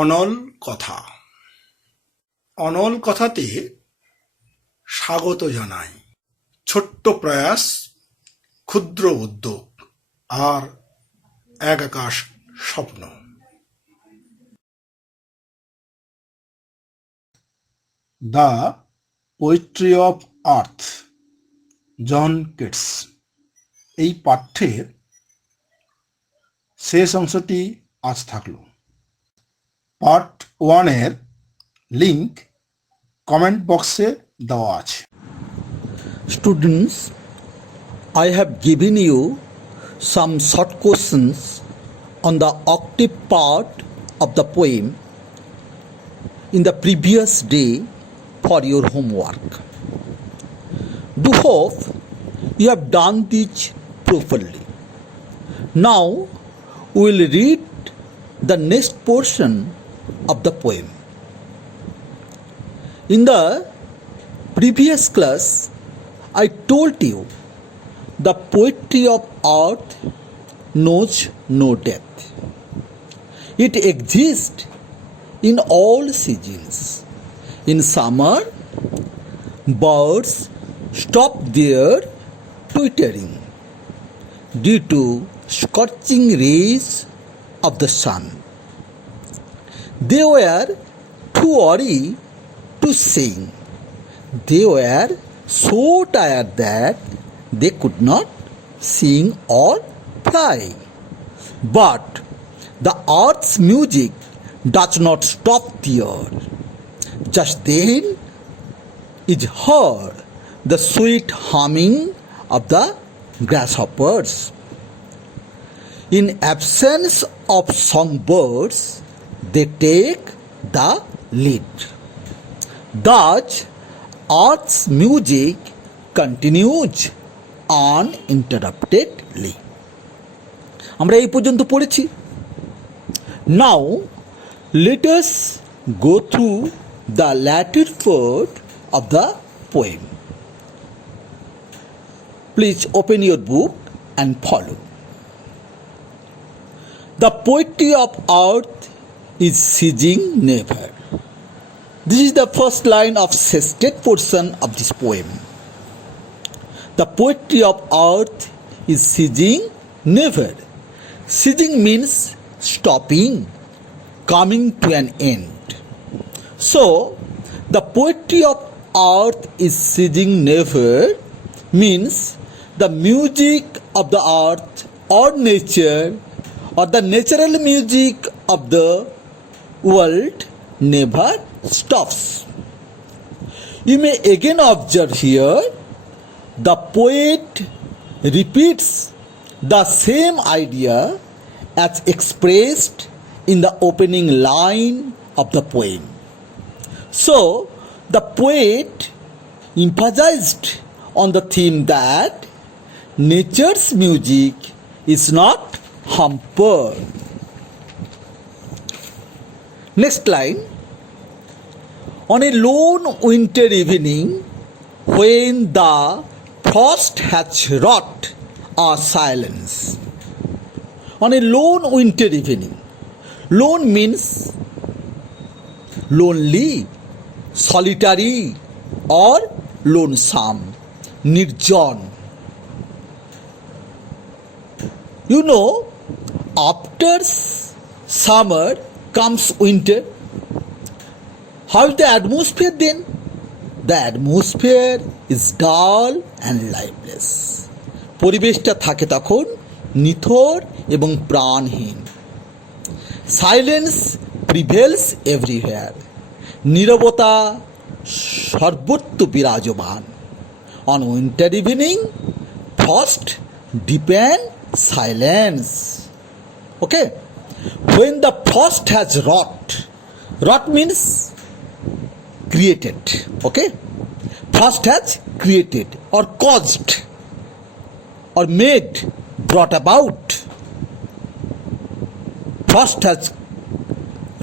অনল কথা। অনল কথাতে স্বাগত জানাই। ছোট্ট প্রয়াস, ক্ষুদ্র উদ্যোগ আর এক আকাশ স্বপ্ন। The poetry of earth, John Keats. এই পাঠ্যের শেষ অংশটি আজ থাকলো। পার্ট 1-এর লিংক কমেন্ট বক্সে দেওয়া আছে। Students, I have given you some short questions on the octave part of the poem in the previous day for your homework. Do hope you have done this properly. Now we will read the next portion of the poem. In the previous class, I told you the poetry of earth knows no death. It exists in all seasons. In summer, birds stop their twittering due to scorching rays of the sun. They were too weary to sing. They were so tired that they could not sing or fly. But the earth's music does not stop there. Just then is heard the sweet humming of the grasshoppers. In absence of songbirds, they take the lead. Thus, Earth's music continues uninterruptedly. আমরা এই পর্যন্ত পড়েছি। Now, let us go through the latter part of the poem. Please open your book and follow. The poetry of earth is ceasing never. This is the first line of sestet portion of this poem. The poetry of earth is ceasing never. Ceasing means stopping, coming to an end. So, the poetry of earth is ceasing never means the music of the earth or nature or the natural music of the world never stops. You may again observe here the poet repeats the same idea as expressed in the opening line of the poem. So, the poet emphasized on the theme that nature's music is not hampered. Next line. On a lone winter evening, when the frost has wrought a silence. On a lone winter evening. Lone means lonely, solitary or lonesome, nirjan. You know, after summer comes winter. How is the atmosphere then? The atmosphere is dull and lifeless. পরিবেশটা থাকে তখন নিথর এবং প্রাণহীন। Silence prevails everywhere. নীরবতা সর্বত্র বিরাজমান। On winter evening, frost deepen silence. Okay, when the frost has wrought, wrought means created. Okay, frost has created or caused or made, brought about. Frost has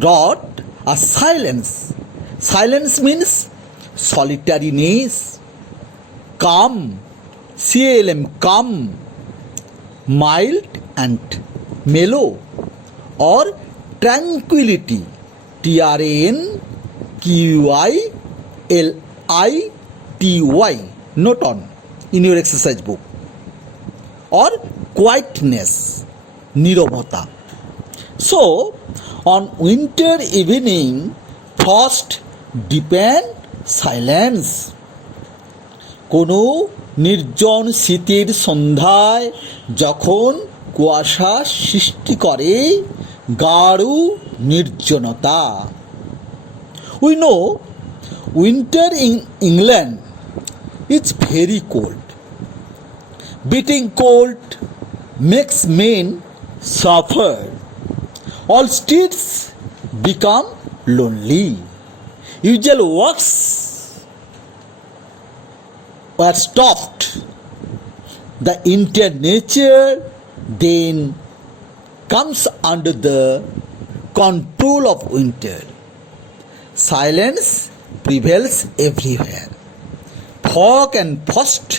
wrought a silence. Silence means solitariness, calm, calm, calm, mild and mellow, or tranquility, TRANQUILITY. Note on in your exercise book. Or quietness, নীরবতা. So, on winter evening, frost deepen silence. কোনো নির্জন শীতের সন্ধ্যায় যখন কুয়াশা সৃষ্টি করে গাঢ় নির্জনতা. We know winter in England is very cold. Beating cold makes men suffer. All streets become lonely. Usual works were stopped. The entire nature then comes under the control of winter. Silence prevails everywhere. Fog and frost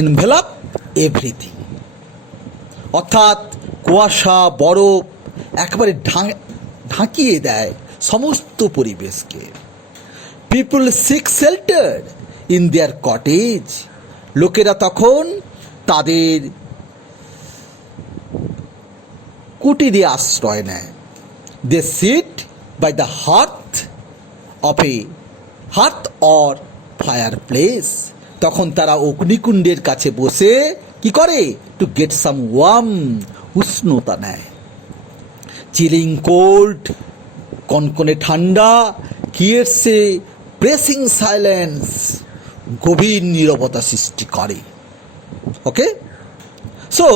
envelop everything. অর্থাৎ কুয়াশা বরফ একেবারে ঢাকিয়ে দেয় সমস্ত পরিবেশকে. People seek shelter in their cottage. লোকেরা তখন তাদের কুটিরে আশ্রয় নেয়. They sit by the hearth or fireplace. তখন তারা অগ্নিকুণ্ডের কাছে বসে কি করে? টু গেট সাম ওয়ার্ম, উষ্ণতা নেয়. চিলিং কোল্ড, কনকনে ঠান্ডা, ক্রিয়েটস এ প্রেসিং সাইলেন্স, গভীর নীরবতা সৃষ্টি করে. Okay, so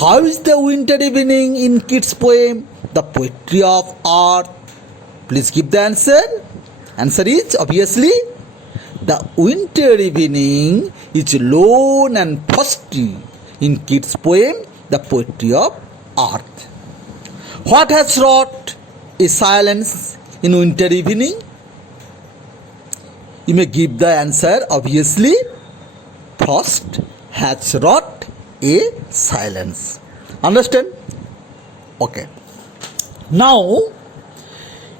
how is the winter evening in kids poem the poetry of earth? Please give the answer. Answer is obviously the winter evening is lone and frosty in Keats' poem The Poetry of Earth. What has wrought a silence in winter evening? You may give the answer obviously. Frost has wrought a silence. Understand? Okay. Now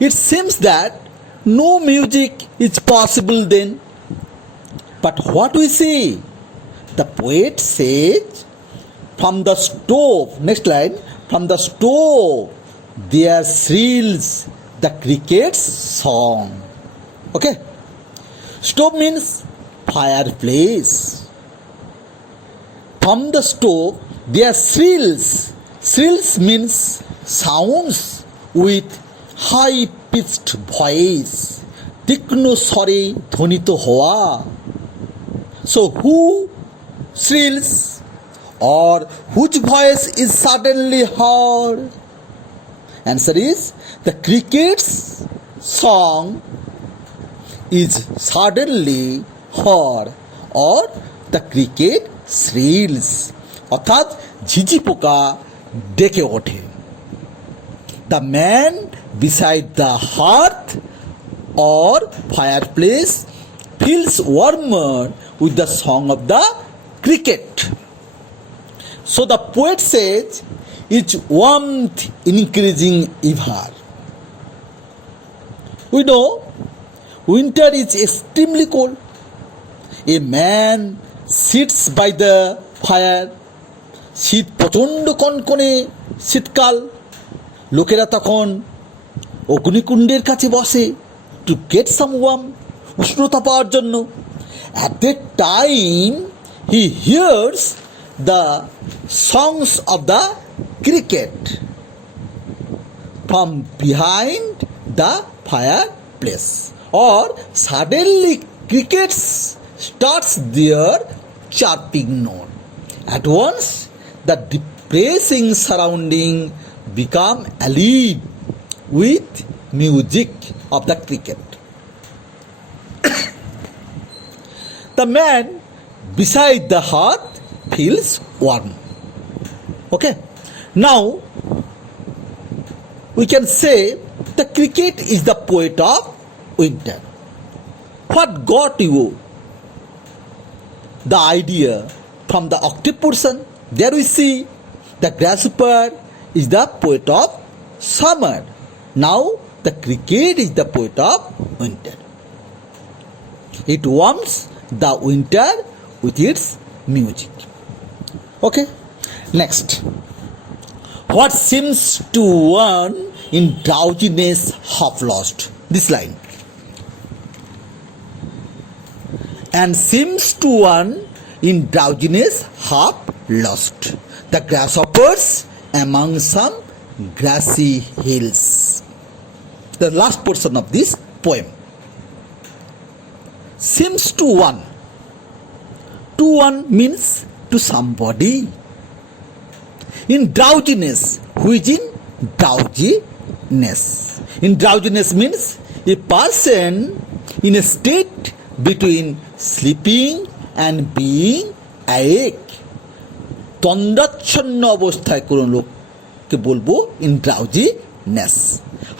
it seems that no music is possible then. But what we see? The poet says, from the stove, next line, from the stove there shrills the cricket's song. Okay? Stove means fireplace. From the stove there shrills. Shrills means sounds with high pitched voice, তীক্ষ্ণ স্বরে ধ্বনিত হওয়া. So who shrills or whose voice is suddenly heard? Answer is the cricket's song is suddenly heard or the cricket shrills. অর্থাৎ ঝিঝি পোকা ডেকে ওঠে. The man beside the hearth or fireplace feels warmer with the song of the cricket. So the poet says, its warmth increasing ever. We know winter is extremely cold. A man sits by the fire. শীত প্রচণ্ড কনকনে শীতকাল. লোকেরা তখন অগ্নিকুণ্ডের কাছে বসে to get some worm, উষ্ণতা পাওয়ার জন্য. At that time he here's the songs of the cricket from behind the fire place, or suddenly crickets starts their chirping note. At once the depressing surrounding become alive with music of the cricket. The man beside the hearth feels warm. Okay, now we can say the cricket is the poet of winter. What got you the idea from the octave portion? There we see the grasshopper is the poet of summer. Now the cricket is the poet of winter. It warms the winter with its music. Okay, next. What seems to one in drowsiness half lost? This line. And seems to one in drowsiness half lost. The grasshoppers among some grassy hills. The last portion of this poem. Seems to one. To one means to somebody. In drowsiness, who is in drowsiness? In drowsiness means a person in a state between sleeping and being awake. তন্দ্রাচ্ছন্ন অবস্থায় কোনো লোককে বলবো in drowsiness.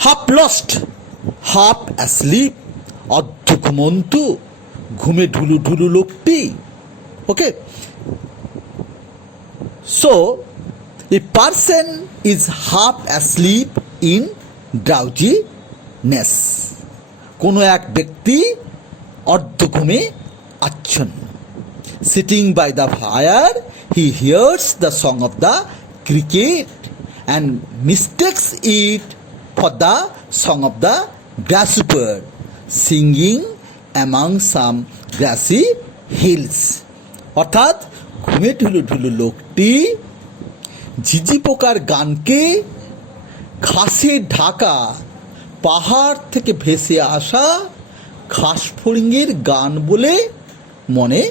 Half lost, half asleep, অর্ধ ঘুমন্তু, ঘুমে ঢুলু ঢুলু লোকটি। ওকে, so a person is half asleep in drowsiness. কোনো এক ব্যক্তি অর্ধ ঘুমে আচ্ছন্ন। Sitting by the fire, he hears the song of the cricket and mistakes it for the song of the grasshopper singing among some grassy hills. অর্থাৎ ঘুমে ঢুলু ঢুলু লোকটি ঝিঝি পোকার গানকে ঘাসে ঢাকা পাহাড় থেকে ভেসে আসা ঘাসফড়িঙের গান বলে মনে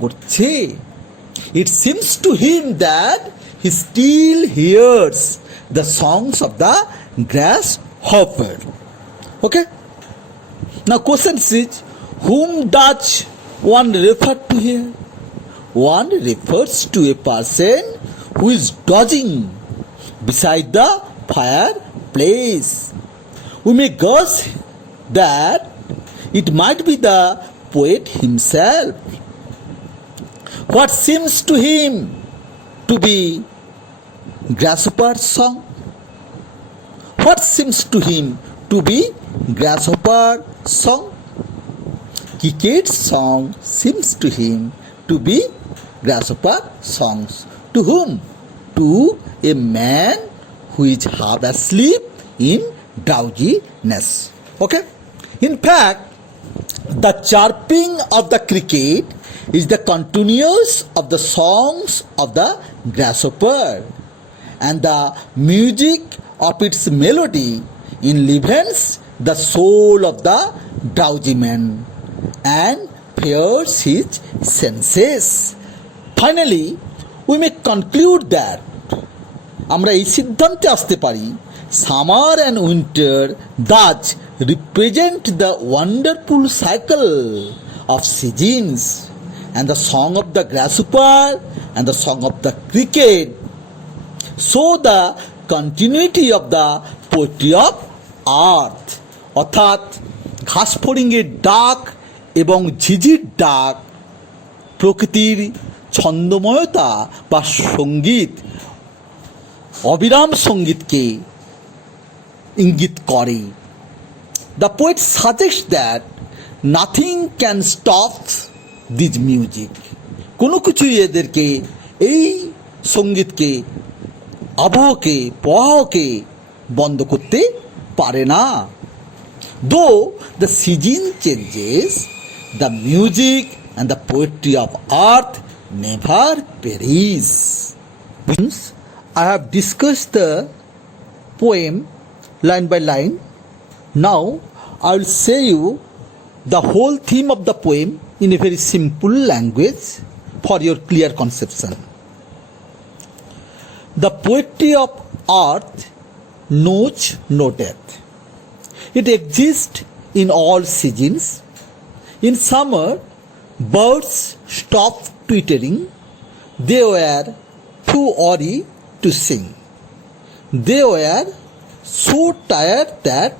করছে। It seems to him that he still hears the songs of the grasshopper. Okay? Now question is, whom does one refer to here? One refers to a person who is dozing beside the fireplace. We may guess that it might be the poet himself. What seems to him to be grasshopper's song? What seems to him to be grasshopper's song? Cricket's song seems to him to be grasshopper songs. To whom? To a man who is half asleep in drowsiness. Okay? In fact, the chirping of the cricket is the continuance of the songs of the grasshopper, and the music of its melody enlivens the soul of the drowsy man and pairs his senses. Finally, we may conclude that আমরা এই সিদ্ধান্তে আসতে পারি summer and winter thus represent the wonderful cycle of seasons, and the song of the grasshopper and the song of the cricket show the continuity of the poetry of earth. অর্থাৎ ঘাসফড়িঙের ডাক এবং ঝিঝির ডাক প্রকৃতির ছন্দময়তা বা সঙ্গীত, অবিরাম সঙ্গীতকে ইঙ্গিত করে। The poet suggests that nothing can stop this music. কোনো কিছুই এদেরকে, এই সঙ্গীতকে, আবহকে, প্রবাহকে বন্ধ করতে পারে না। Though the season changes, the music and the poetry of earth never perish. I have discussed the poem line by line. Now I will say you the whole theme of the poem in a very simple language for your clear conception. The poetry of earth knows no death. It exists in all seasons. In summer, birds stopped twittering. They were too weary to sing. They were so tired that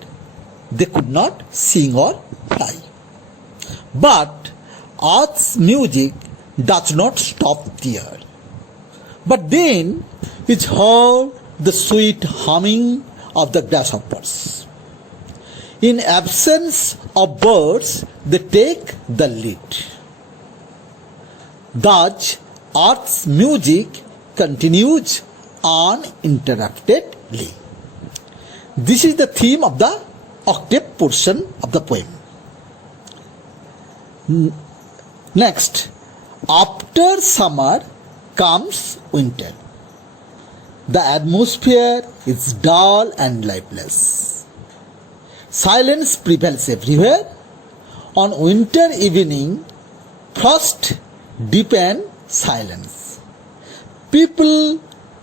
they could not sing or fly. But earth's music does not stop there. But then is heard the sweet humming of the grasshoppers. In absence of birds, they take the lead. Thus, Earth's music continues uninterruptedly. This is the theme of the octave portion of the poem. Next, after summer comes winter. The atmosphere is dull and lifeless. Silence prevails everywhere. On winter evening, frost deepens silence. People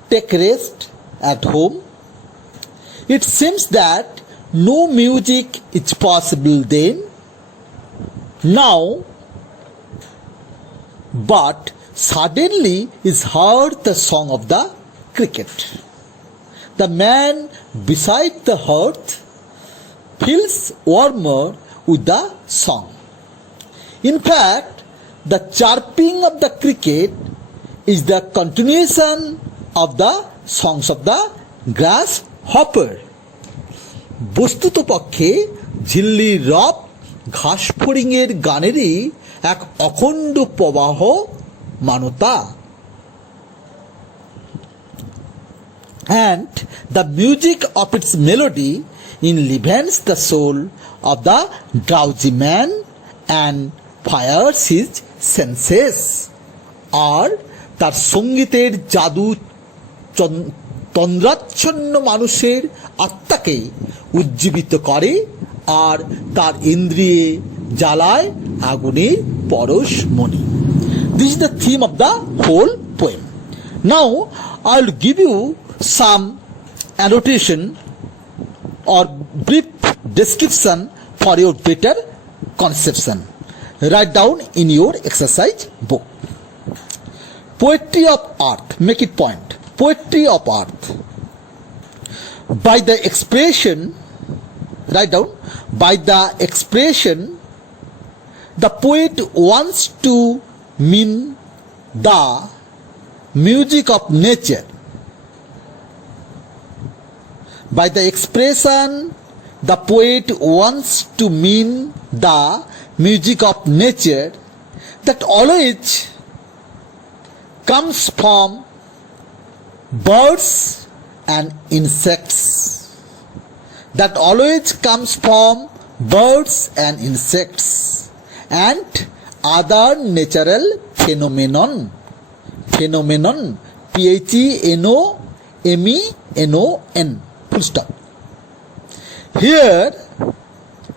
take rest at home. It seems that no music is possible then. Now, but suddenly is heard the song of the cricket. The man beside the hearth feels warmer with the song. In fact, the chirping of the cricket is the continuation of the songs of the grasshopper. বস্তুতপক্ষে ঝিল্লি রব ঘাসফড়িংয়ের গানেরই এক অখণ্ড প্রবাহ মানতা। And the music of its melody enlivens the soul of the drowsy man and fires his senses. আর তার সঙ্গীতের জাদু তন্দ্রাচ্ছন্ন মানুষের আত্মাকে উজ্জীবিত করে আর তার ইন্দ্রিয়ে জ্বালায় আগুনের পরশমণি। This is the theme of the whole poem. Now I will give you some annotation or brief description for your better conception. Write down in your exercise book. Poetry of earth. Make it point. Poetry of earth. By the expression, write down, by the expression, the poet wants to mean the music of nature. By the expression, the poet wants to mean the music of nature that always comes from birds and insects. That always comes from birds and insects and other natural phenomenon. Phenomenon. P-H-E-N-O-M-E-N-O-N. Full stop. Here,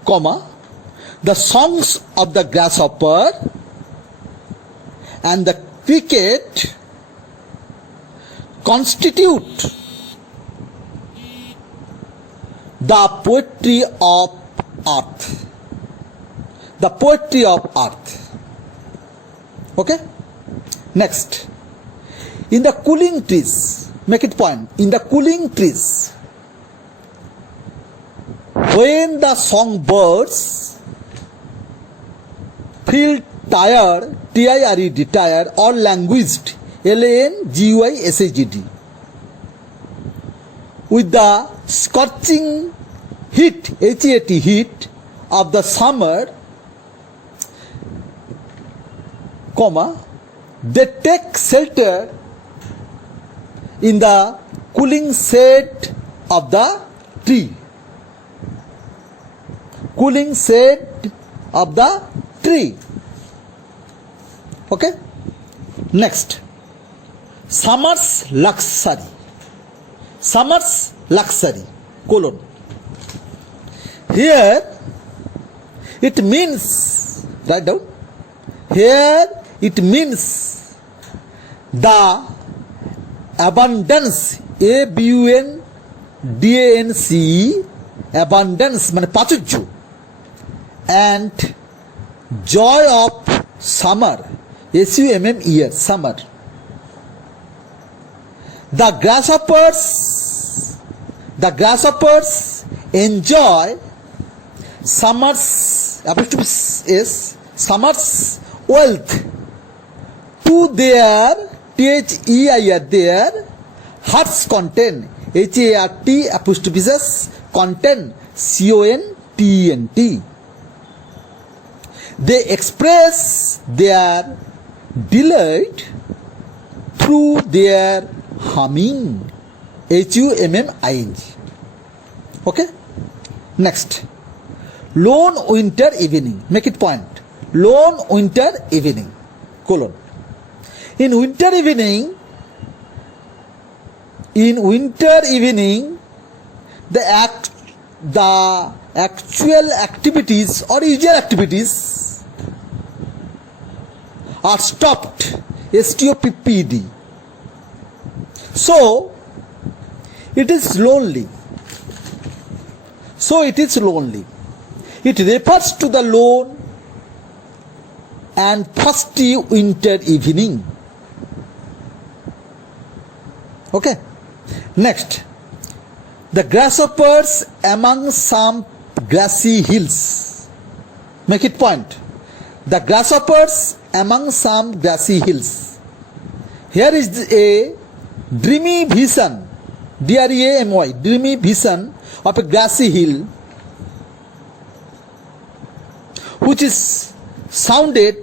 comma, the songs of the grasshopper and the cricket constitute the poetry of earth. The poetry of earth. Okay? Next. In the cooling trees, make it point. In the cooling trees, when the songbirds feel tired, T-I-R-E-D, tired or languished, L-A-N-G-U-I-S-H-E-D, with the scorching heat, H-E-A-T, heat of the summer, comma, they take shelter in the cooling shade of the tree. Cooling shade of the tree. Okay? Next. Summer's luxury. Summer's luxury. Colon. Here it means, write down. Here it means the abundance, A-B-U-N-D-A-N-C-E, abundance মানে প্রাচুর্য, and joy of summer, S-U-M-M-E-R, summer. The grasshoppers enjoy summer's, summer's wealth to their, T-H-E-I-R, their heart's content, H-A-R-T, content, C-O-N-T TNT. They express their delight through their humming. HUMMING. Okay? Next. Lone winter evening. Make it point. Lone winter evening. Colon. In winter evening, the actual activities or usual activities are stopped. STOPPD. So it is lonely. It refers to the lone and frosty winter evening. Okay. Next, the grasshoppers among some grassy hills. Make it point. The grasshoppers among some grassy hills. Here is a dreamy vision, DREAMY, dreamy vision of a grassy hill which is sounded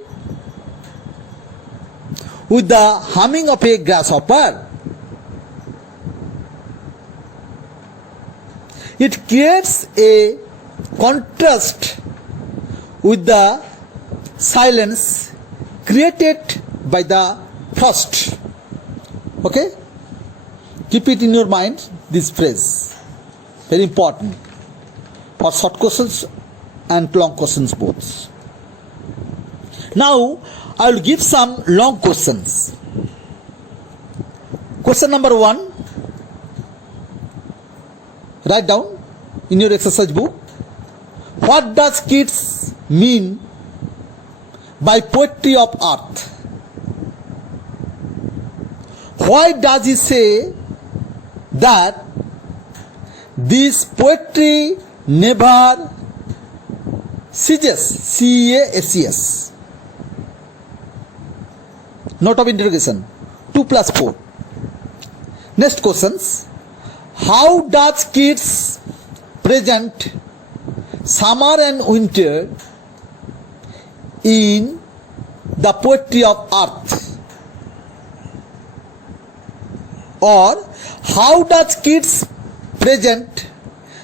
with the humming of a grasshopper. It creates a contrast with the silence created by the frost. Okay? Keep it in your mind, this phrase. Very important for short questions and long questions both. Now, I will give some long questions. Question number 1. Write down in your exercise book. What does Keats mean by poetry of earth? Why does he say that this poetry never ceases? CEASES. Note of interrogation. 2 plus 4. Next questions. How does Keats present summer and winter in the poetry of earth? Or how does Keats present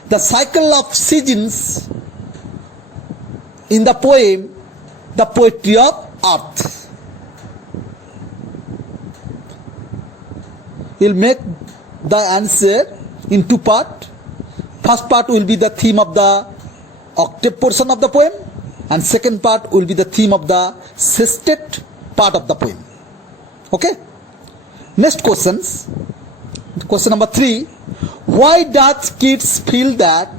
the cycle of seasons in the poem, the poetry of earth? We'll make the answer in 2 parts. First part will be the theme of the octave portion of the poem, and second part will be the theme of the sestet part of the poem. Okay? Next questions. Question number 3. Why does Keats feel that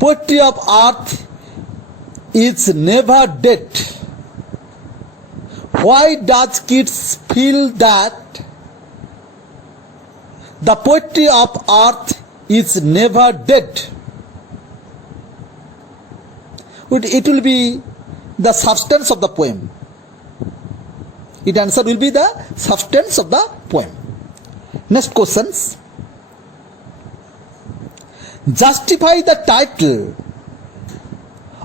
poetry of earth is never dead? Why does Keats feel that the poetry of earth is never dead? It will be the substance of the poem. Its answer will be the substance of the poem. Next questions. Justify the title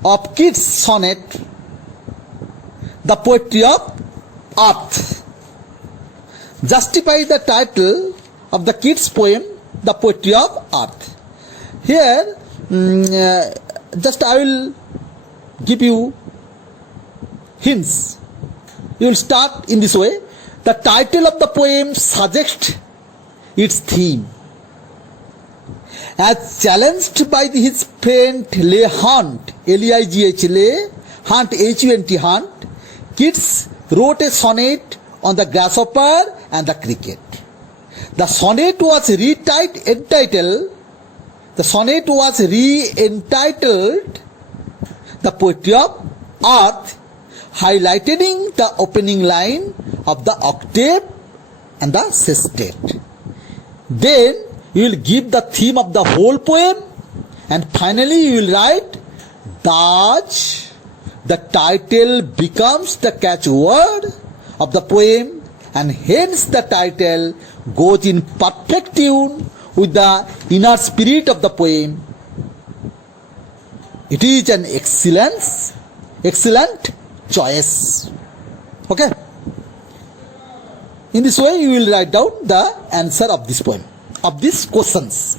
of Keats' sonnet, The Poetry of Earth. Justify the title of the Keats poem, The Poetry of Earth. Here, just I will give you hints. You will start in this way. The title of the poem suggests its theme. As challenged by his friend Leigh Hunt, L-E-I-G-H, Leigh Hunt, H-U-N-T, Hunt, Keats wrote a sonnet on the grasshopper and the cricket. The sonnet was re-entitled The Poetry of Earth, highlighting the opening line of the octave and the sestet. Then you will give the theme of the whole poem, and finally you will write, thus the title becomes the catchword of the poem, and hence the title goes in perfect tune with the inner spirit of the poem. It is an excellent choice. Okay. In this way, you will write down the answer of this poem, of these questions.